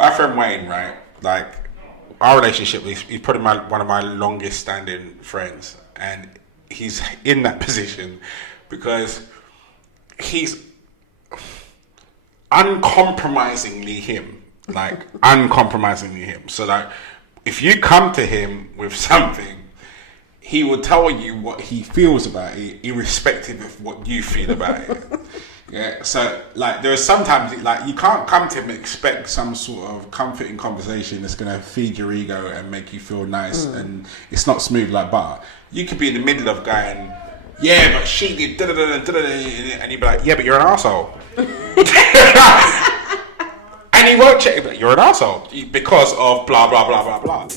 My friend Wayne, right? Like, our relationship, he's probably one of my longest standing friends. And he's in that position because he's uncompromisingly him. Like, uncompromisingly him. So, like, if you come to him with something, he will tell you what he feels about it, irrespective of what you feel about it. Yeah, so like there are sometimes like you can't come to him and expect some sort of comforting conversation that's gonna feed your ego and make you feel nice, and it's not smooth like butter. You could be in the middle of going, yeah, but she did da da da da da, and you'd be like, yeah, but you're an arsehole. And he won't check it, but you're an arsehole because of blah blah blah blah blah.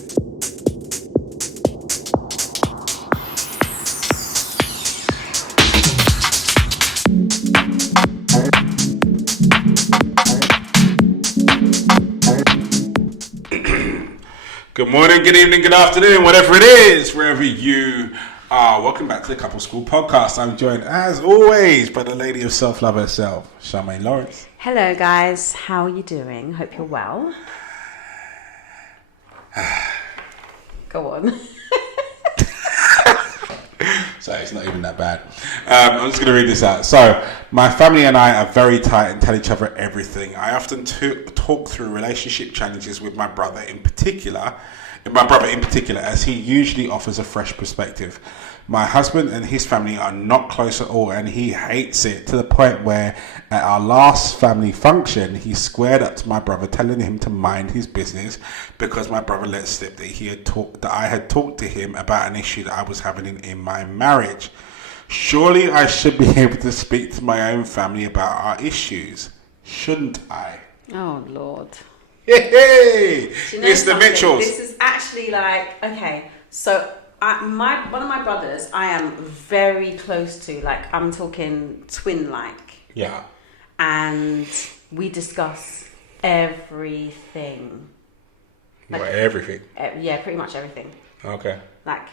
Good morning, good evening, good afternoon, whatever it is, wherever you are. Welcome back to the Couple School Podcast. I'm joined, as always, by the lady of self-love herself, Charmaine Lawrence. Hello, guys. How are you doing? Hope you're well. Go on. So it's not even that bad. I'm just going to read this out. So, my family and I are very tight and tell each other everything. I often talk through relationship challenges with my brother in particular, as he usually offers a fresh perspective. My husband and his family are not close at all, and he hates it to the point where at our last family function, he squared up to my brother, telling him to mind his business because my brother let slip that I had talked to him about an issue that I was having in my marriage. Surely I should be able to speak to my own family about our issues, shouldn't I? Oh, Lord. Hey, Do you know it's the something? Mitchells. This is actually like, okay, so one of my brothers I am very close to, like I'm talking twin-like. Yeah. And we discuss everything. Like, everything? Yeah, pretty much everything. Okay. Like,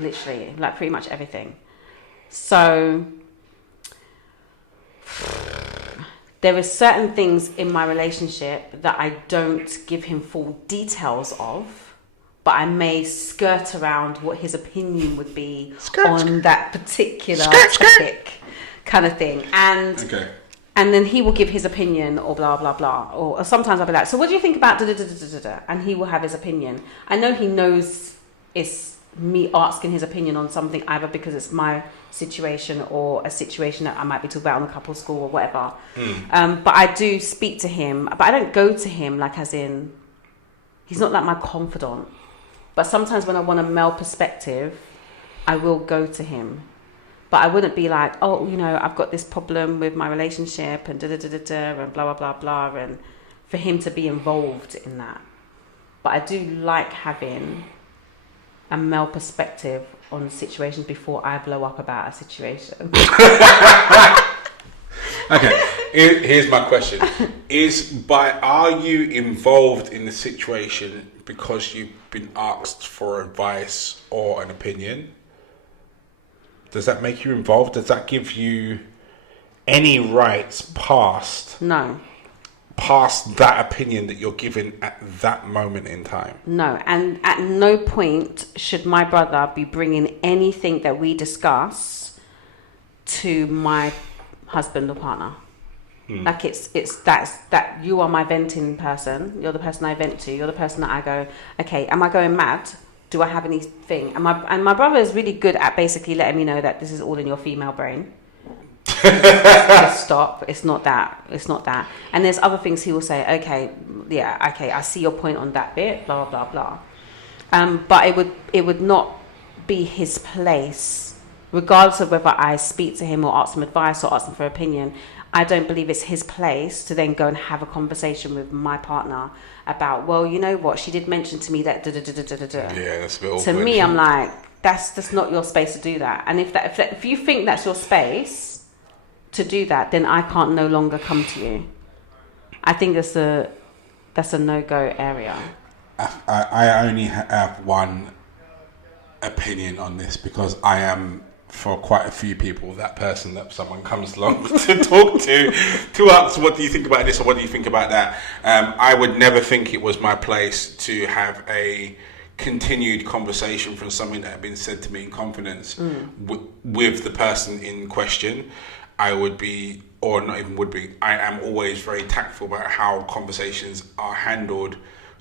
literally, like pretty much everything. So, there are certain things in my relationship that I don't give him full details of, but I may skirt around what his opinion would be on that particular topic, kind of thing. And okay. And then he will give his opinion or blah, blah, blah. Or sometimes I'll be like, so what do you think about da da da da da da? And he will have his opinion. I know he knows it's me asking his opinion on something, either because it's my situation or a situation that I might be talking about on the couple school or whatever. But I do speak to him, but I don't go to him like as in, he's not like my confidant. But sometimes when I want a male perspective, I will go to him. But I wouldn't be like, oh, you know, I've got this problem with my relationship and da-da-da-da-da and blah, blah, blah, blah. And for him to be involved in that. But I do like having a male perspective on situations before I blow up about a situation. Okay, here's my question. Are you involved in the situation because you've been asked for advice or an opinion? Does that make you involved? Does that give you any rights past that opinion that you're given at that moment in time? No, and at no point should my brother be bringing anything that we discuss to my husband or partner. Like it's that you are my venting person. You're the person I vent to. You're the person that I go, okay, am I going mad? Do I have anything? And my brother is really good at basically letting me know that this is all in your female brain. Just stop. It's not that. And there's other things he will say, okay, I see your point on that bit, blah, blah, blah, blah. But it would not be his place, regardless of whether I speak to him or ask him advice or ask him for opinion. I don't believe it's his place to then go and have a conversation with my partner about, well, you know what, she did mention to me that da-da-da-da-da-da. Yeah, that's a bit awkward. To me, I'm like, that's not your space to do that. And if you think that's your space to do that, then I can't no longer come to you. I think that's a no-go area. I only have one opinion on this because I am for quite a few people, that person that someone comes along to talk to ask, what do you think about this or what do you think about that? I would never think it was my place to have a continued conversation from something that had been said to me in confidence with the person in question. I would be, or not even would be, I am always very tactful about how conversations are handled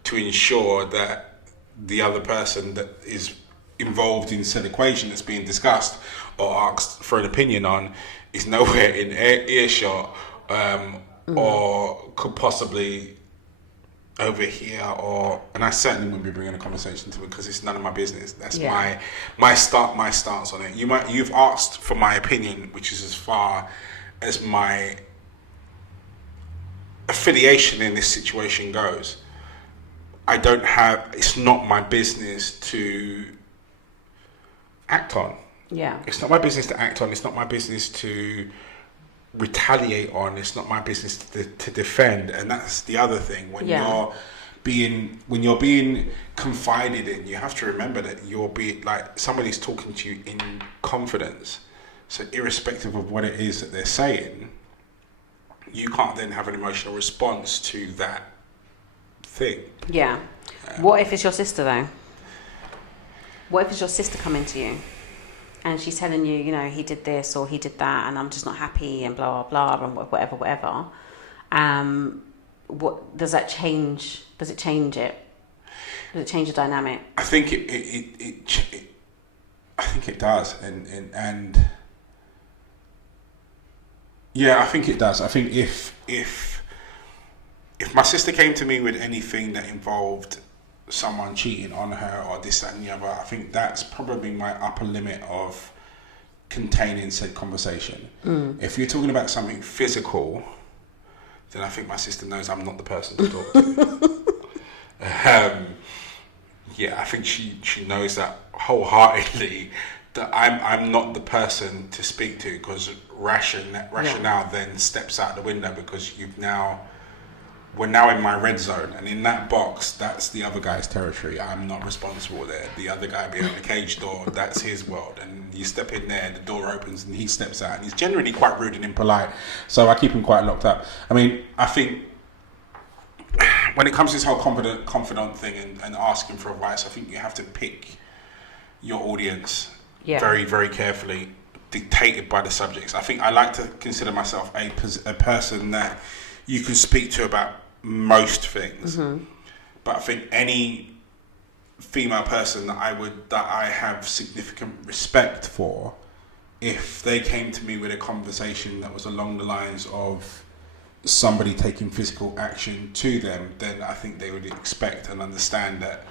to ensure that the other person that is involved in said equation that's being discussed or asked for an opinion on is nowhere in earshot, or could possibly overhear, and I certainly wouldn't be bringing a conversation to it because it's none of my business. That's my stance on it. You've asked for my opinion, which is as far as my affiliation in this situation goes. It's not my business to act on. Yeah. It's not my business to act on. It's not my business to retaliate on. It's not my business to defend. And that's the other thing. When you're being confided in, you have to remember that somebody's talking to you in confidence. So irrespective of what it is that they're saying, you can't then have an emotional response to that thing. Yeah. What if it's your sister though? What if it's your sister coming to you and she's telling you, he did this or he did that and I'm just not happy and blah, blah, blah, and whatever. What does that change? Does it change it? Does it change the dynamic? I think I think it does. And yeah, I think it does. I think if my sister came to me with anything that involved someone cheating on her or this, that and the other, I think that's probably my upper limit of containing said conversation. If you're talking about something physical, then I think my sister knows I'm not the person to talk to. I think she knows that wholeheartedly, that I'm not the person to speak to, because rationale then steps out the window, because we're now in my red zone, and in that box, that's the other guy's territory. I'm not responsible there. The other guy behind the cage door, that's his world. And you step in there, the door opens, and he steps out. And he's generally quite rude and impolite, so I keep him quite locked up. I mean, I think when it comes to this whole confidant thing and asking for advice, I think you have to pick your audience very, very carefully, dictated by the subjects. I think I like to consider myself a person that you can speak to about most things, but I think any female person that I have significant respect for, if they came to me with a conversation that was along the lines of somebody taking physical action to them, then I think they would expect and understand that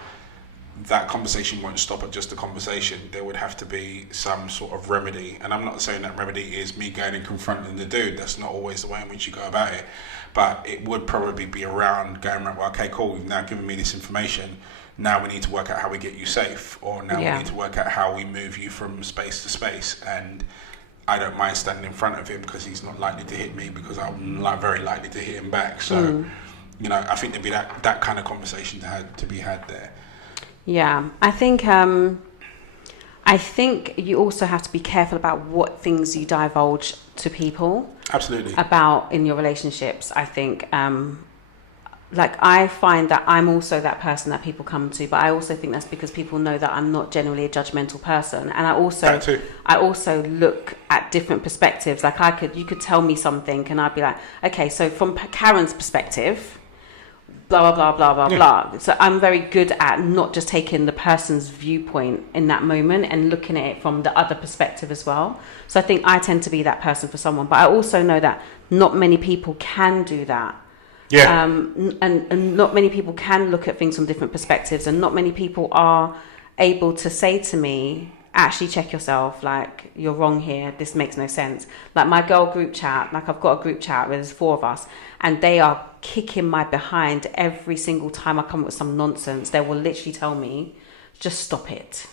conversation won't stop at just a conversation. There would have to be some sort of remedy. And I'm not saying that remedy is me going and confronting the dude. That's not always the way in which you go about it. But it would probably be around going around, well, okay, cool, you've now given me this information. Now we need to work out how we get you safe. Or now we need to work out how we move you from space to space. And I don't mind standing in front of him because he's not likely to hit me, because I'm very likely to hit him back. So, I think there'd be that kind of conversation to be had there. Yeah, I think you also have to be careful about what things you divulge to people. Absolutely. About in your relationships. I think, I find that I'm also that person that people come to, but I also think that's because people know that I'm not generally a judgmental person, and I also look at different perspectives. You could tell me something, and I'd be like, okay, so from Karen's perspective, blah, blah, blah, blah, blah, blah. So I'm very good at not just taking the person's viewpoint in that moment and looking at it from the other perspective as well. So I think I tend to be that person for someone, but I also know that not many people can do that. Yeah. And not many people can look at things from different perspectives, and not many people are able to say to me, actually check yourself, you're wrong here, this makes no sense. My girl group chat, I've got a group chat where there's 4 of us, and they are kicking my behind every single time I come up with some nonsense. They will literally tell me, just stop it.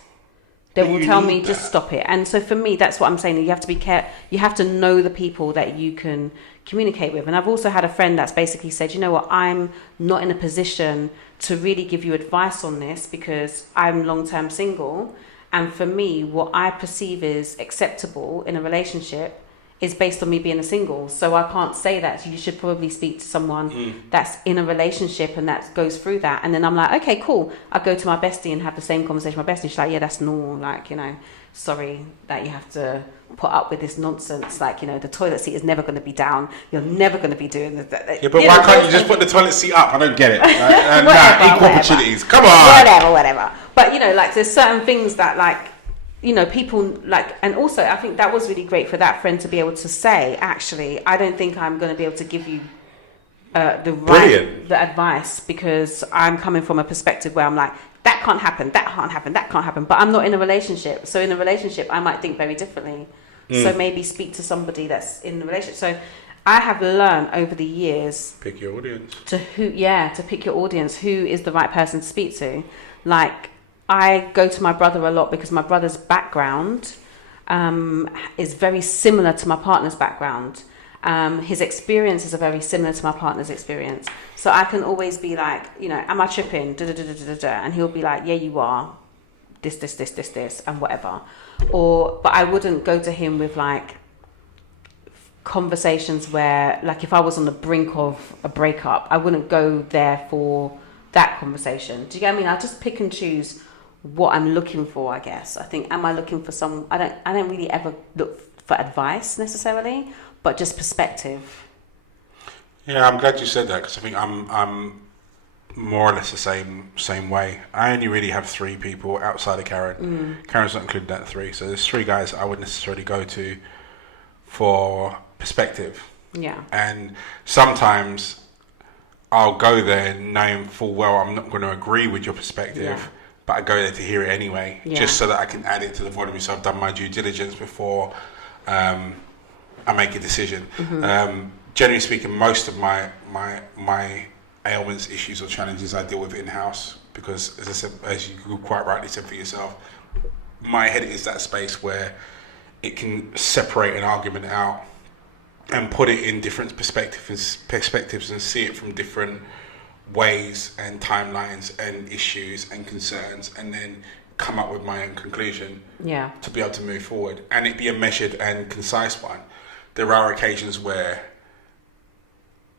They will tell me, just stop it. And so for me, that's what I'm saying. You have to be careful. You have to know the people that you can communicate with. And I've also had a friend that's basically said, you know what, I'm not in a position to really give you advice on this because I'm long-term single. And for me, what I perceive is acceptable in a relationship is based on me being a single. So I can't say that. So you should probably speak to someone that's in a relationship and that goes through that. And then I'm like, okay, cool. I go to my bestie and have the same conversation with my bestie. She's like, yeah, that's normal. Like, you know, sorry that you have to put up with this nonsense. Like, you know, the toilet seat is never going to be down. You're never going to be doing that. Yeah, but why can't you just put the toilet seat up? I don't get it. Like, equal opportunities. Come on. Whatever. But, you know, like, there's certain things that, like, you know, people like, and also I think that was really great for that friend to be able to say, actually, I don't think I'm going to be able to give you the advice, because I'm coming from a perspective where I'm like, that can't happen, that can't happen, that can't happen. But I'm not in a relationship. So in a relationship, I might think very differently. So maybe speak to somebody that's in the relationship. So I have learned over the years, pick your audience. To pick your audience. Who is the right person to speak to? Like, I go to my brother a lot because my brother's background is very similar to my partner's background. His experiences are very similar to my partner's experience. So I can always be like, you know, am I tripping? And he'll be like, yeah, you are. This, and whatever. But I wouldn't go to him with like conversations where, like, if I was on the brink of a breakup, I wouldn't go there for that conversation. Do you get what I mean? I just pick and choose what I'm looking for, I guess. I think, am I looking for I don't really ever look for advice necessarily, but just perspective. Yeah, I'm glad you said that, because I think I'm more or less the same way. I only really have 3 people outside of Karen. Karen's not included in that 3, so there's 3 guys I wouldn't necessarily go to for perspective. Yeah. And sometimes I'll go there knowing full well I'm not going to agree with your perspective, but I go there to hear it anyway, just so that I can add it to the volume. So I've done my due diligence before I make a decision. Generally speaking, most of my ailments, issues or challenges I deal with in-house, because as I said, as you quite rightly said for yourself, my head is that space where it can separate an argument out and put it in different perspectives and see it from different ways and timelines and issues and concerns, and then come up with my own conclusion to be able to move forward, and it be a measured and concise one. There are occasions where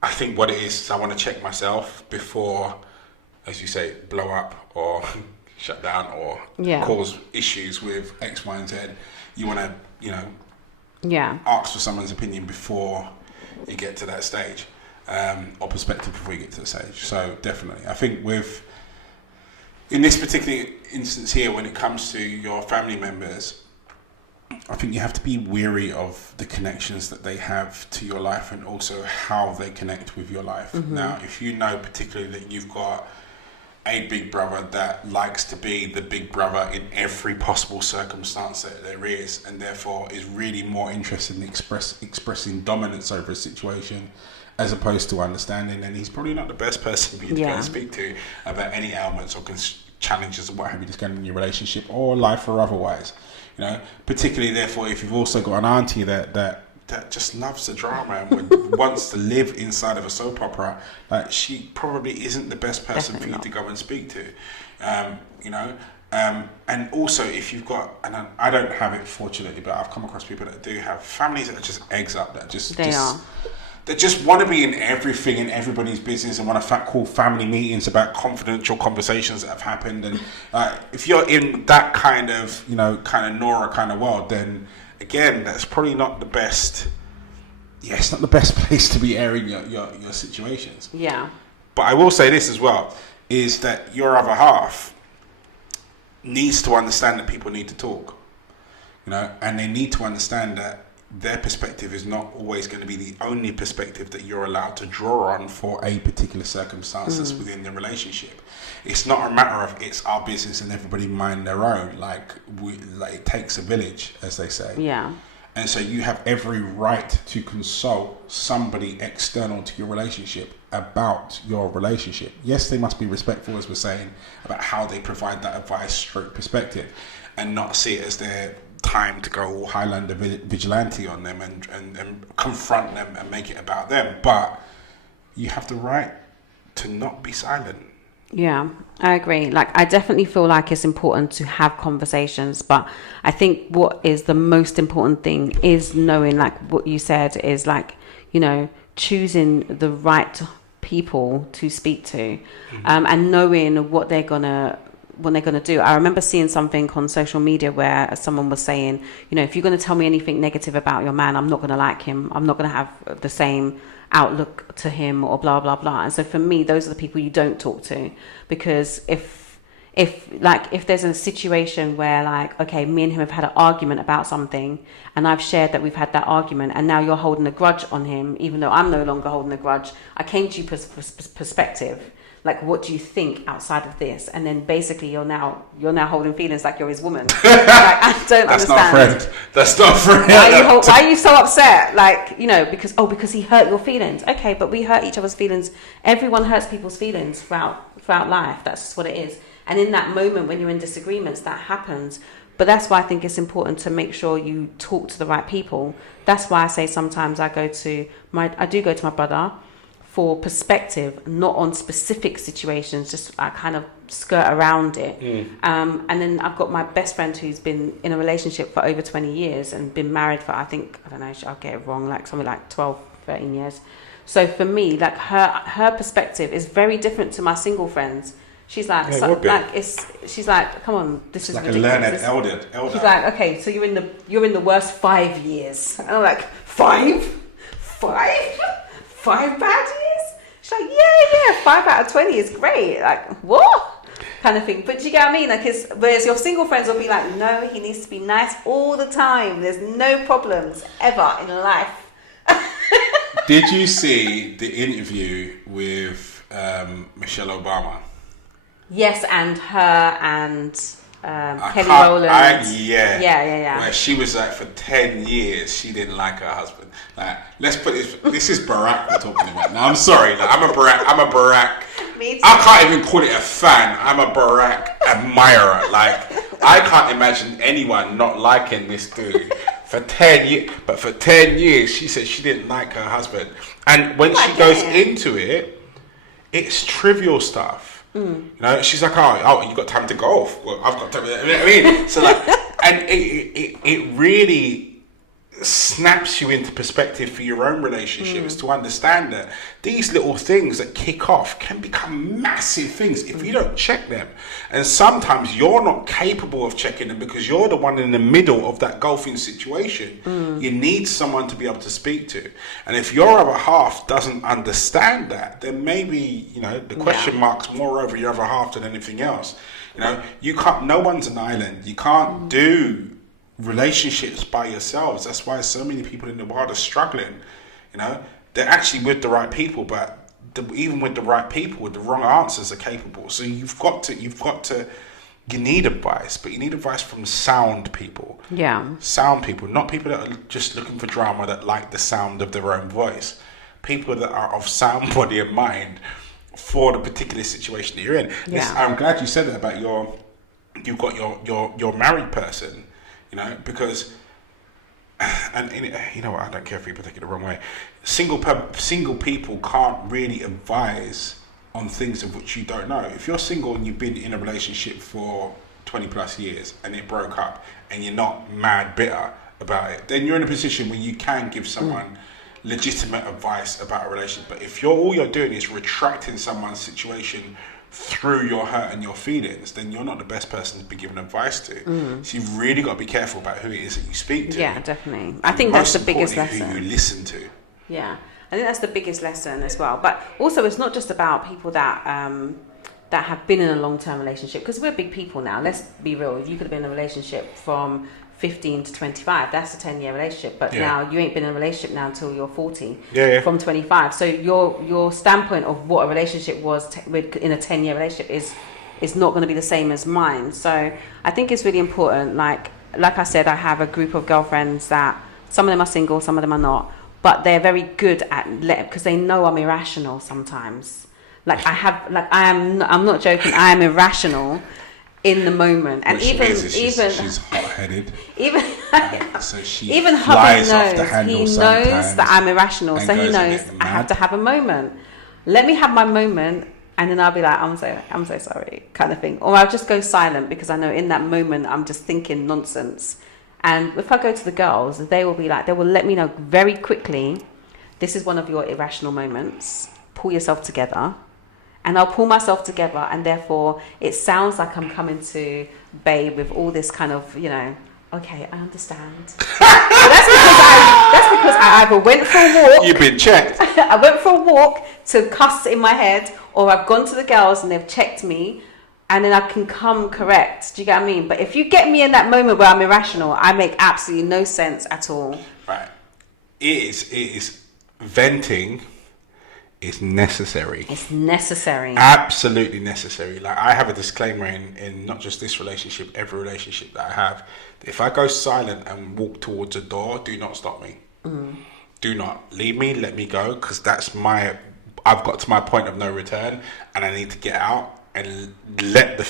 I think what it is I want to check myself before, as you say, blow up or shut down or cause issues with X, Y, and Z. You want to, you know, ask for someone's opinion before you get to that stage, or perspective before you get to the stage. So definitely, I think in this particular instance here, when it comes to your family members, I think you have to be wary of the connections that they have to your life and also how they connect with your life. Now, if you know particularly that you've got a big brother that likes to be the big brother in every possible circumstance that there is, and therefore is really more interested in expressing dominance over a situation as opposed to understanding, and he's probably not the best person for you to go and speak to about any ailments or challenges or what have you that's going on in your relationship or life or otherwise. You know, particularly therefore if you've also got an auntie that just loves the drama and wants to live inside of a soap opera, like, she probably isn't the best person for you to go and speak to. You know, and also if you've got, and I don't have it fortunately, but I've come across people that do have families that are just eggs up, that that just want to be in everything in everybody's business and want to call family meetings about confidential conversations that have happened. And if you're in that kind of, you know, kind of Nora kind of world, then again, that's probably not the best. Yeah, it's not the best place to be airing your situations. Yeah. But I will say this as well, is that your other half needs to understand that people need to talk, you know, and they need to understand that their perspective is not always going to be the only perspective that you're allowed to draw on for a particular circumstance that's within the relationship. It's not a matter of it's our business and everybody mind their own. Like it takes a village, as they say. Yeah. And so you have every right to consult somebody external to your relationship about your relationship. Yes, they must be respectful, as we're saying, about how they provide that advice stroke perspective, and not see it as their time to go all Highlander vigilante on them and confront them and make it about them. But you have the right to not be silent. Yeah, I agree. Like, I definitely feel like it's important to have conversations, but I think what is the most important thing is knowing, like what you said, is like, choosing the right people to speak to, and knowing what they're gonna do. I remember seeing something on social media where someone was saying, if you're gonna tell me anything negative about your man, I'm not gonna like him. I'm not gonna have the same outlook to him, or blah blah blah. And so for me, those are the people you don't talk to, because if there's a situation where, like, okay, me and him have had an argument about something, and I've shared that we've had that argument, and now you're holding a grudge on him, even though I'm no longer holding a grudge. I came to you perspective. Like, what do you think outside of this? And then basically you're now holding feelings like you're his woman. Like, I don't That's understand. not a friend. That's not a friend. Why are you so upset? Like, because he hurt your feelings. Okay, but we hurt each other's feelings. Everyone hurts people's feelings throughout life. That's just what it is. And in that moment when you're in disagreements, that happens. But that's why I think it's important to make sure you talk to the right people. That's why I say sometimes I do go to my brother for perspective, not on specific situations, just I kind of skirt around it. And then I've got my best friend who's been in a relationship for over 20 years and been married for, I don't know, I'll get it wrong, like something like 12, 13 years. So for me, like her perspective is very different to my single friends. She's like, she's like, come on, this is like ridiculous. a learned elder. She's like, okay, so you're in the worst 5 years. And I'm like, 5? 5 bad years? She's like, yeah, 5 out of 20 is great. Like, what? Kind of thing. But do you get what I mean? Like, whereas your single friends will be like, no, he needs to be nice all the time. There's no problems ever in life. Did you see the interview with Michelle Obama? Yes, and her and Kelly Rowland. Yeah. Where she was like, for 10 years, she didn't like her husband. Like, let's put this is Barack we're talking about. Now, I'm sorry. Like, I'm a Barack. Me too. I can't even call it a fan. I'm a Barack admirer. Like, I can't imagine anyone not liking this dude. For 10 years, but for 10 years, she said she didn't like her husband. And when she goes into it, it's trivial stuff. She's like, oh, you got time to golf? Well, I've got time. I mean, so like, and it really snaps you into perspective for your own relationships to understand that these little things that kick off can become massive things if you don't check them. And sometimes you're not capable of checking them because you're the one in the middle of that golfing situation. You need someone to be able to speak to. And if your other half doesn't understand that, then maybe, the question marks more over your other half than anything else. You can't, no one's an island. You can't do relationships by yourselves. That's why so many people in the world are struggling. They're actually with the right people, but even with the right people, with the wrong answers are capable. So you need advice, but you need advice from sound people. Yeah. Sound people, not people that are just looking for drama, that like the sound of their own voice. People that are of sound body and mind for the particular situation that you're in. Yeah. I'm glad you said that about you've got your married person. Because, and you know what, I don't care if people take it the wrong way. Single people can't really advise on things of which you don't know. If you're single and you've been in a relationship for 20 plus years and it broke up and you're not mad bitter about it, then you're in a position where you can give someone legitimate advice about a relationship. But if all you're doing is retracting someone's situation through your hurt and your feelings, then you're not the best person to be giving advice to. So you've really got to be careful about who it is that you speak to. Yeah, definitely. I think that's the biggest lesson. Who you listen to. Yeah, I think that's the biggest lesson as well. But also, it's not just about people that have been in a long-term relationship, because we're big people now. Let's be real. If you could have been in a relationship from 15 to 25, that's a 10-year relationship, but now you ain't been in a relationship now until you're 40 from 25. So your standpoint of what a relationship was in a 10-year relationship is not going to be the same as mine. So I think it's really important. Like I said, I have a group of girlfriends that some of them are single, some of them are not, but they're very good at because they know I'm irrational sometimes. I'm not joking, I am irrational in the moment, and she's hot-headed. Even hubby knows that I'm irrational, so he knows I have to have a moment. Let me have my moment, And then I'll be like, I'm so sorry, kind of thing. Or I'll just go silent because I know in that moment I'm just thinking nonsense. And if I go to the girls, they will let me know very quickly, this is one of your irrational moments. Pull yourself together. And I'll pull myself together, and therefore it sounds like I'm coming to Babe with all this kind of, okay, I understand. That's because I either went for a walk. You've been checked. I went for a walk to cuss in my head, or I've gone to the girls and they've checked me, and then I can come correct. Do you get what I mean? But if you get me in that moment where I'm irrational, I make absolutely no sense at all. Right. It is venting. It's necessary. It's necessary. Absolutely necessary. Like, I have a disclaimer in not just this relationship, every relationship that I have. If I go silent and walk towards a door, do not stop me. Do not leave me, let me go, because I've got to my point of no return, and I need to get out and let the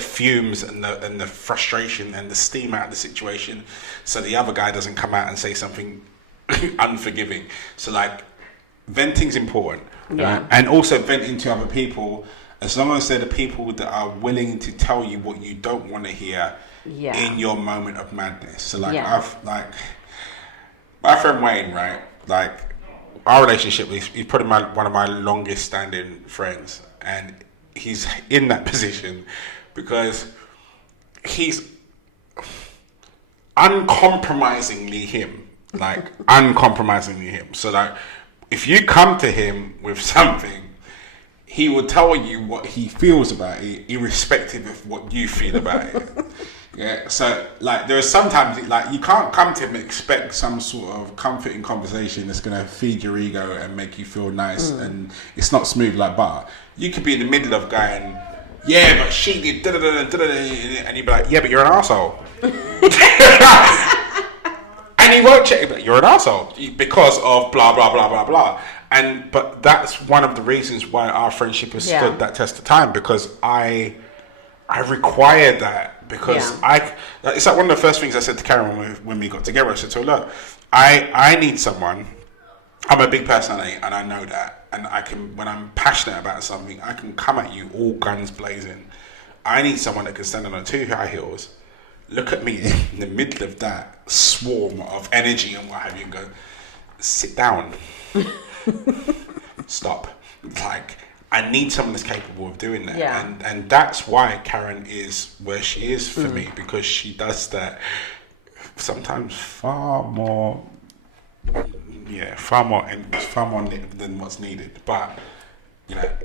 fumes and the frustration and the steam out of the situation, so the other guy doesn't come out and say something unforgiving. So like, venting's important, right? And also venting to other people, as long as they're the people that are willing to tell you what you don't want to hear in your moment of madness. So like, my friend Wayne, right? Like, our relationship, he's probably one of my longest standing friends, and he's in that position because he's uncompromisingly him. So like, if you come to him with something, he will tell you what he feels about it, irrespective of what you feel about it. Yeah. So like, there are sometimes like, you can't come to him and expect some sort of comforting conversation that's gonna feed your ego and make you feel nice, and it's not smooth like butter. You could be in the middle of going, yeah, but she did da da da da da, and you'd be like, yeah, but you're an arsehole. And he won't check, but you're an arsehole because of blah blah blah blah blah. But that's one of the reasons why our friendship has stood that test of time, because I required that, because it's like one of the first things I said to Karen when we got together. I said to her, look, I need someone. I'm a big personality, and I know that, and I can, when I'm passionate about something, I can come at you all guns blazing. I need someone that can stand on 2 high heels, look at me in the middle of that swarm of energy and what have you, and go, sit down. Stop. Like, I need someone that's capable of doing that. And that's why Karen is where she is for me, because she does that sometimes far more than what's needed. But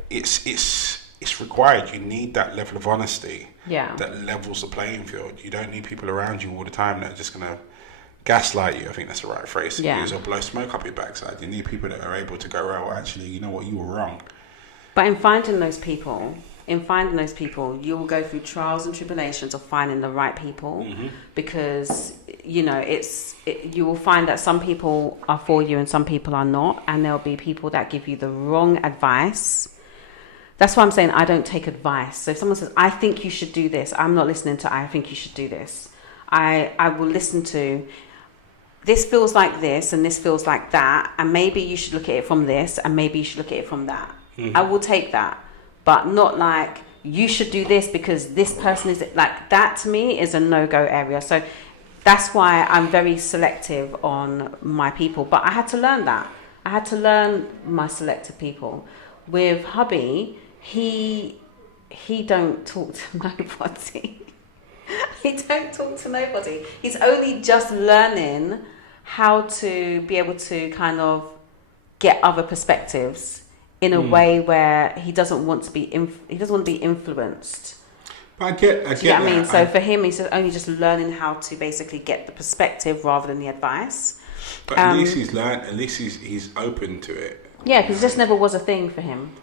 it's required. You need that level of honesty that levels the playing field. You don't need people around you all the time that are just gonna gaslight you. I think that's the right phrase to use, or blow smoke up your backside. You need people that are able to go, oh, actually, you know what, you were wrong. But in finding those people, you will go through trials and tribulations of finding the right people, because you will find that some people are for you and some people are not, and there'll be people that give you the wrong advice. That's why I'm saying I don't take advice. So if someone says, I think you should do this, I'm not listening to, I think you should do this. I will listen to, this feels like this and this feels like that, and maybe you should look at it from this, and maybe you should look at it from that. I will take that, but not like, you should do this because this person is, like, that to me is a no-go area. So that's why I'm very selective on my people. But I had to learn that. I had to learn my selective people. With hubby, he don't talk to nobody. He don't talk to nobody. He's only just learning how to be able to kind of get other perspectives in a way where he doesn't want to be influenced. But I get what I mean? So for him, he's only just learning how to basically get the perspective rather than the advice. But at least he's learned. At least he's open to it. Yeah, because this never was a thing for him.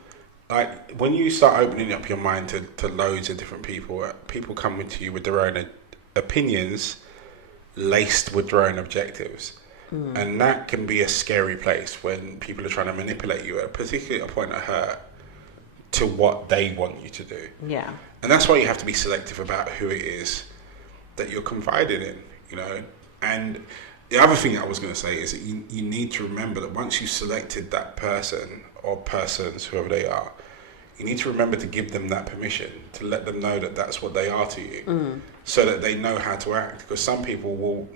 Like, when you start opening up your mind to loads of different people, people come to you with their own opinions, laced with their own objectives. And that can be a scary place when people are trying to manipulate you, particularly at a point of hurt, to what they want you to do. Yeah. And that's why you have to be selective about who it is that you're confiding in, And the other thing I was going to say is that you need to remember that once you've selected that person or persons, whoever they are, you need to remember to give them that permission, to let them know that that's what they are to you, so that they know how to act. Because some people will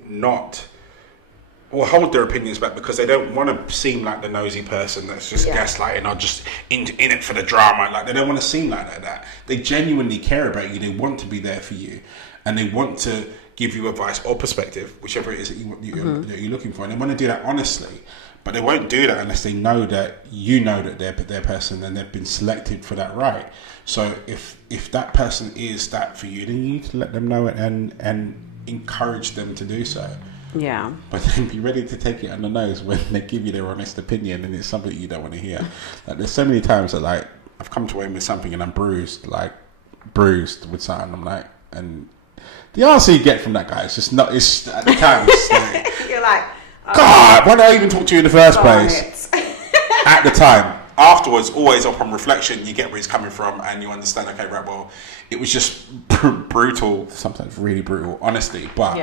hold their opinions back because they don't want to seem like the nosy person that's just gaslighting or just in it for the drama. Like, they don't want to seem like that. They genuinely care about you. They want to be there for you, and they want to give you advice or perspective, whichever it is that you're looking for, and they want to do that honestly. But they won't do that unless they know that you know that they're their person and they've been selected for that right. So if that person is that for you, then you need to let them know it and encourage them to do so. Yeah. But then be ready to take it on the nose when they give you their honest opinion and it's something you don't want to hear. Like, there's so many times that, like, I've come to him with something and I'm bruised with something. I'm like, and the answer you get from that guy is just not. It's at the time. It's like, you're like, God, why did I even talk to you in the first place? At the time. Afterwards, always upon reflection, you get where he's coming from and you understand, okay, right, well, it was just brutal, sometimes really brutal, honesty, but,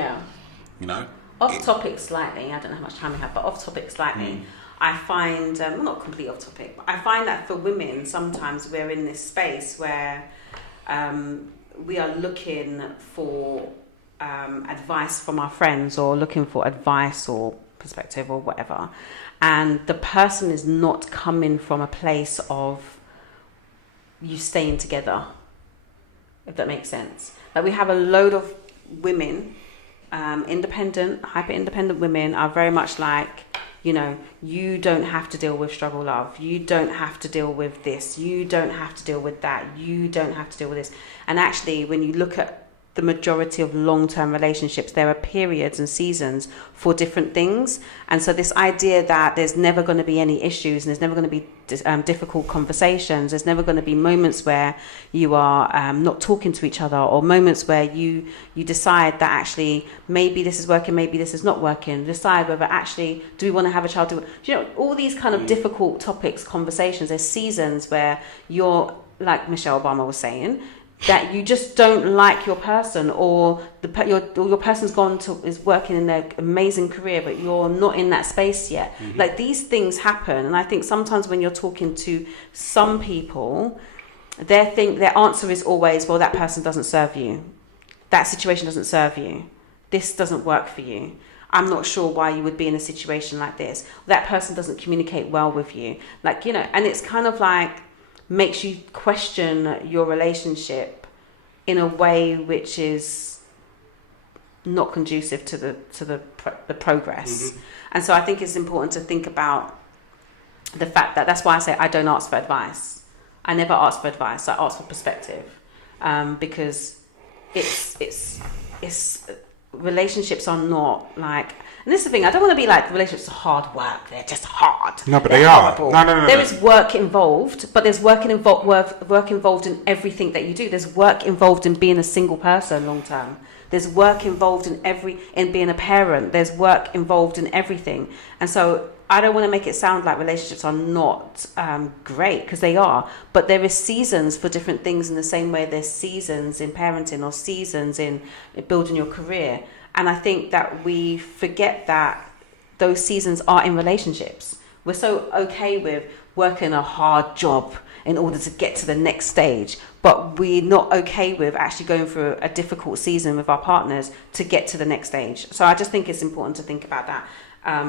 you know. Off topic slightly, I don't know how much time we have, but off topic slightly, I find, well, not completely off topic, but I find that for women, sometimes we're in this space where we are looking for advice from our friends, or looking for advice or perspective or whatever, and the person is not coming from a place of you staying together, if that makes sense. Like, we have a load of women, independent, hyper independent women are very much like, you know, you don't have to deal with struggle love, you don't have to deal with this, you don't have to deal with that, you don't have to deal with this. And actually, when you look at the majority of long-term relationships, there are periods and seasons for different things. And so this idea that there's never going to be any issues and there's never going to be difficult conversations, there's never going to be moments where you are not talking to each other, or moments where you decide that actually maybe this is working, maybe this is not working, decide whether actually do we want to have a child, you know, all these kind of difficult topics, conversations. There's seasons where you're, like Michelle Obama was saying, that you just don't like your person, or your person's is working in their amazing career, but you're not in that space yet. Like, these things happen, and I think sometimes when you're talking to some people, their answer is always, well, that person doesn't serve you, that situation doesn't serve you, this doesn't work for you, I'm not sure why you would be in a situation like this, that person doesn't communicate well with you, like, you know. And it's kind of like makes you question your relationship in a way which is not conducive to the progress. And so I think it's important to think about the fact that, that's why I say I don't ask for advice. I never ask for advice. I ask for perspective, because it's relationships are not like. And this is the thing, I don't want to be like, relationships are hard work, they're just hard. No, but they are. No. There is work involved, but there's work involved in everything that you do. There's work involved in being a single person long term. There's work involved in being a parent. There's work involved in everything. And so I don't want to make it sound like relationships are not great, because they are. But there is seasons for different things, in the same way there's seasons in parenting or seasons in building your career. And I think that we forget that those seasons are in relationships. We're so okay with working a hard job in order to get to the next stage, but we're not okay with actually going through a difficult season with our partners to get to the next stage. So I just think it's important to think about that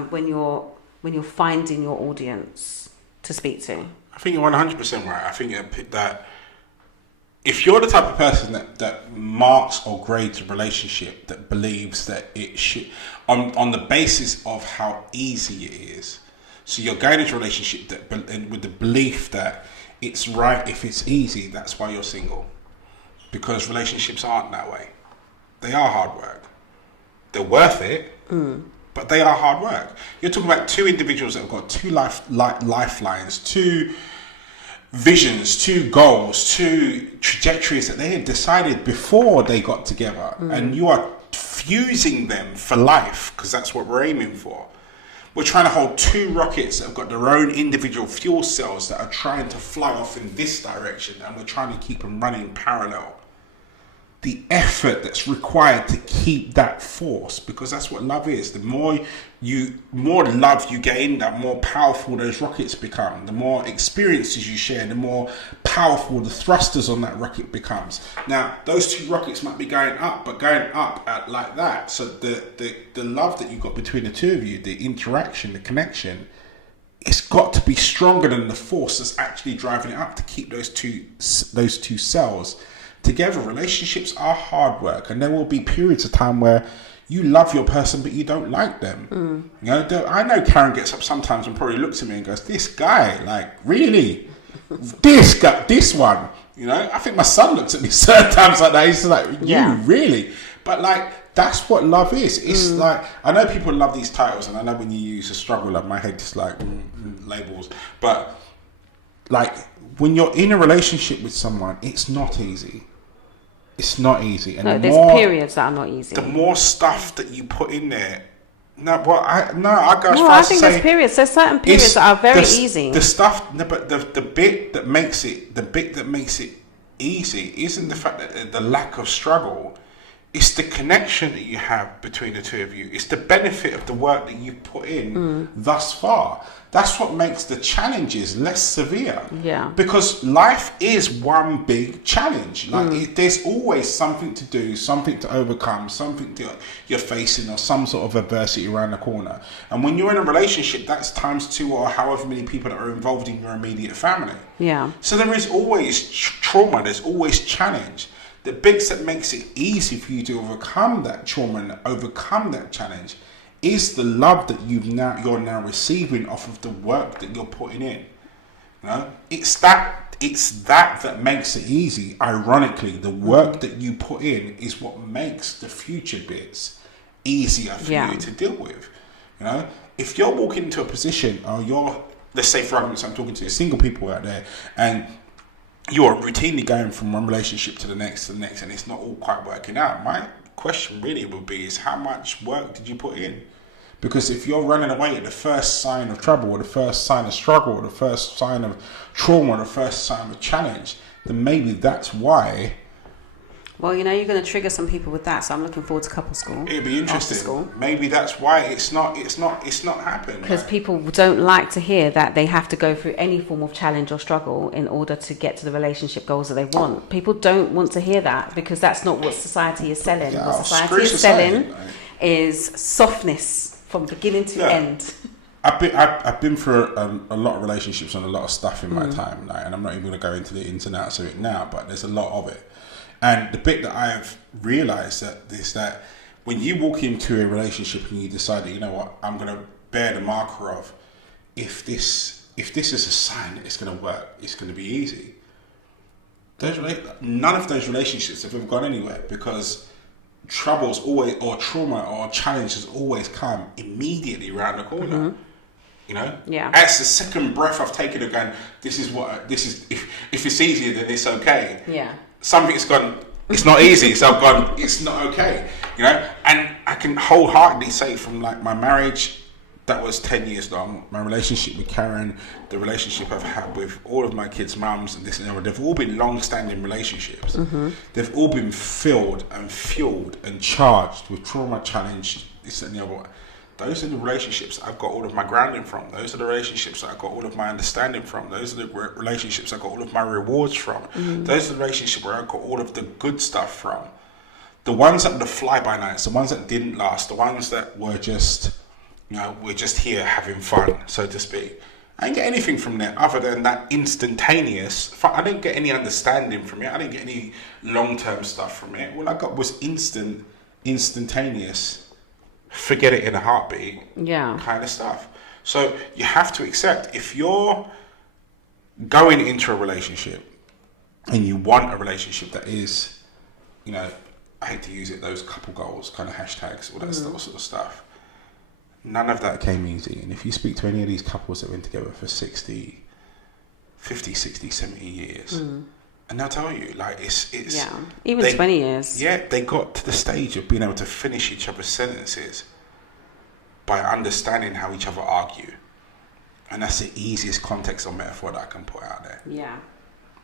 when you're finding your audience to speak to. I think you're 100% right. I think that if you're the type of person that marks or grades a relationship, that believes that it should, on the basis of how easy it is, so you're going into a relationship with the belief that it's right if it's easy, that's why you're single. Because relationships aren't that way. They are hard work. They're worth it, but they are hard work. You're talking about two individuals that have got two lifelines, two visions, two goals, two trajectories that they had decided before they got together, and you are fusing them for life, because that's what we're aiming for. We're trying to hold two rockets that have got their own individual fuel cells that are trying to fly off in this direction, and we're trying to keep them running parallel. the effort that's required to keep that force, because that's what love is. The more love you gain, the more powerful those rockets become. The more experiences you share, the more powerful the thrusters on that rocket becomes. Now, those two rockets might be going up, but going up at like that. So the love that you've got between the two of you, the interaction, the connection, it's got to be stronger than the force that's actually driving it up to keep those two cells together. Relationships are hard work, and there will be periods of time where you love your person but you don't like them. You know, I know Karen gets up sometimes and probably looks at me and goes, "This guy, like, really? This guy, this one." You know, I think my son looks at me certain times like that. He's like, "You really?" But like, that's what love is. It's like, I know people love these titles, and I know when you use a struggle love, my head just like labels. But like, when you're in a relationship with someone, it's not easy. It's not easy. And no, there's periods that are not easy. The more stuff that you put in there, I go as far I as to think say, there's periods. There's certain periods that are very easy. The stuff, but the bit that makes it easy isn't the fact that the lack of struggle. It's the connection that you have between the two of you. It's the benefit of the work that you've put in thus far. That's what makes the challenges less severe. Yeah. Because life is one big challenge. Like there's always something to do, something to overcome, something that you're facing, or some sort of adversity around the corner. And when you're in a relationship, that's times two, or however many people that are involved in your immediate family. Yeah. So there is always trauma. There's always challenge. The bits that makes it easy for you to overcome that trauma and overcome that challenge is the love that you're now receiving off of the work that you're putting in. You know, it's that makes it easy. Ironically, the work that you put in is what makes the future bits easier for you to deal with. You know, if you're walking into a position, or let's say for argument's sake, I'm talking to single people out there, and you are routinely going from one relationship to the next, and it's not all quite working out. My question really would be is, how much work did you put in? Because if you're running away at the first sign of trouble, or the first sign of struggle, or the first sign of trauma, or the first sign of challenge, then maybe that's why. Well, you know, you're going to trigger some people with that, so I'm looking forward to couple school. It'd be interesting. Maybe that's why it's not happened. Because people don't like to hear that they have to go through any form of challenge or struggle in order to get to the relationship goals that they want. People don't want to hear that, because that's not what society is selling. Yeah, what society is selling is softness from beginning to end. I've been through a lot of relationships and a lot of stuff in my time, and I'm not even going to go into the ins and outs of it now, but there's a lot of it. And the bit that I've realised is that when you walk into a relationship and you decide that, you know what, I'm going to bear the marker of, if this is a sign that it's going to work, it's going to be easy. None of those relationships have ever gone anywhere, because troubles always, or trauma or challenges always come immediately around the corner. You know, as the second breath I've taken again, this is if it's easier, then it's okay. Yeah. Something's gone, it's not easy, so I've gone, it's not okay. You know, and I can wholeheartedly say, from like my marriage, that was 10 years long, my relationship with Karen, the relationship I've had with all of my kids' mums, and this and that, they've all been long-standing relationships. They've all been filled and fueled and charged with trauma, challenge, this and the other. Those are the relationships I've got all of my grounding from. Those are the relationships that I got all of my understanding from. Those are the relationships I got all of my rewards from. Those are the relationships where I got all of the good stuff from. The ones that were the fly-by-nights, the ones that didn't last, the ones that were just, you know, we're just here having fun, so to speak. I didn't get anything from there other than that instantaneous. I didn't get any understanding from it. I didn't get any long-term stuff from it. All I got was instantaneous, forget it in a heartbeat kind of stuff. So you have to accept, if you're going into a relationship and you want a relationship that is, you know, I hate to use it, those couple goals, kind of hashtags, all that sort of stuff. None of that came easy. And if you speak to any of these couples that have been together for 50, 60, 70 years, and they'll tell you, like, it's even 20 years. Yeah, they got to the stage of being able to finish each other's sentences by understanding how each other argue. And that's the easiest context or metaphor that I can put out there. Yeah.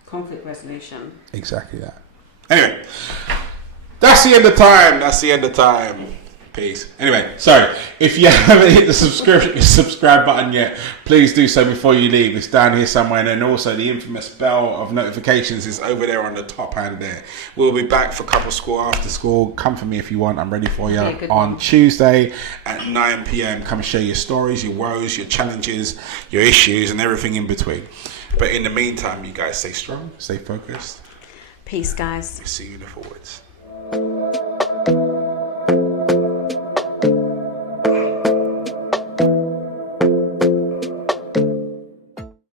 Conflict resolution. Exactly that. Anyway, That's the end of time. That's the end of time. Peace. Anyway, so if you haven't hit the subscribe button yet, please do so before you leave. It's down here somewhere, and then also the infamous bell of notifications is over there on the top hand there. We'll be back for couple school after school. Come for me if you want. I'm ready for you on Tuesday at 9 p.m. Come and share your stories, your woes, your challenges, your issues, and everything in between. But in the meantime, you guys stay strong, stay focused. Peace, guys. See you in the forwards.